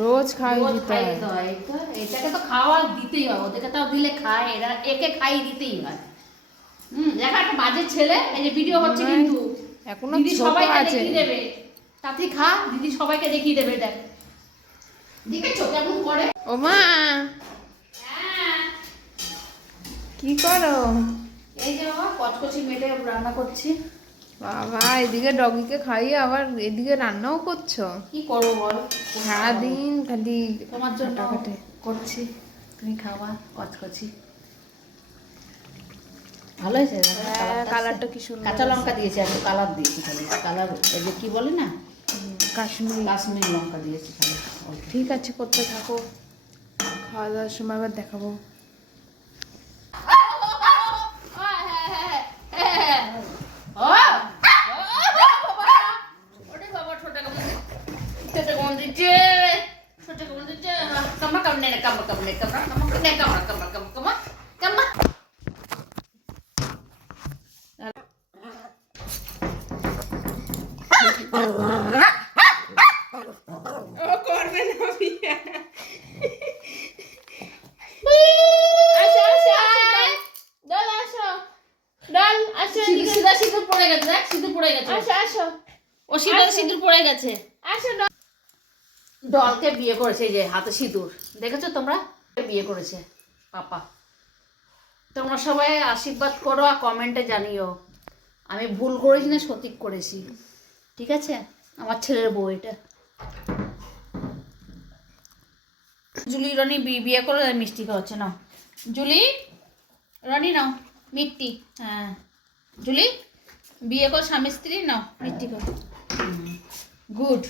রোজ খাওয়াই রোজ দিতে খাইয়ে হয়। দিতে হয়। তো এটাকে তো খাওয়া দিতেই হয়, ওদেরকে তাও দিলে খায়, এরা একে খাই দিতেই হয়। দেখা একটা বাজে ছেলে, এই যে ভিডিও হচ্ছে কিন্তু এখনো দিদি ছোট সবাইকে আছে। দেখিয়ে দেবে, তাতে খা, দিদি সবাইকে দেখিয়ে দেবে। দেখ দেখেছো কেমন করে। ও মা, হ্যাঁ, কি করো? এই যে বাবা কচকচি মেটে রান্না করছি। বাবা, এদিকে ডগিকে খাইয়ে আবার এদিকে রান্নাও করছো? কি করবো বলো, সারাদিন খালি তোমার জন্য খাটাখাটি। করছি, তুমি খাওয়া কচকচি। ভালো হয়েছে হ্যাঁ, কালারটা কি সুন্দর। কাঁচা লঙ্কা দিয়েছি, একটু কালার দিয়েছি খালি, কালার এই যে কি বলে না, কাশ্মীরি। কাশ্মীরি লঙ্কা দিয়েছি খালি। ঠিক আছে, করতে থাকো, খাওয়া দাওয়ার সময় আবার দেখাবো। ও করবে না বিয়ে। আসো আসো ডাল, আসো ডাল, আসো এদিকে। সিঁদুর সিঁদুর পড়ে গেছে, দেখ সিঁদুর পড়ে গেছে, আসো আসো ও সিঁদুর পড়ে গেছে। আসো। ডলকে বিয়ে করেছে, এই যে হাতে সিঁদুর, দেখেছো তোমরা? বিয়ে করেছে পাপা। তোমরা সবাই আশীর্বাদ করো আর কমেন্টে জানিও আমি ভুল করেছি না সঠিক করেছি। ঠিক আছে, আমার ছেলের বউ এটা। জুলি রনি বিয়ে করে মিষ্টি খাওয়াচ্ছে না। জুলি রনি নাও মিষ্টি। হ্যাঁ জুলি, বিয়ে কর স্বামী স্ত্রী, নাও মিষ্টি খাও। গুড।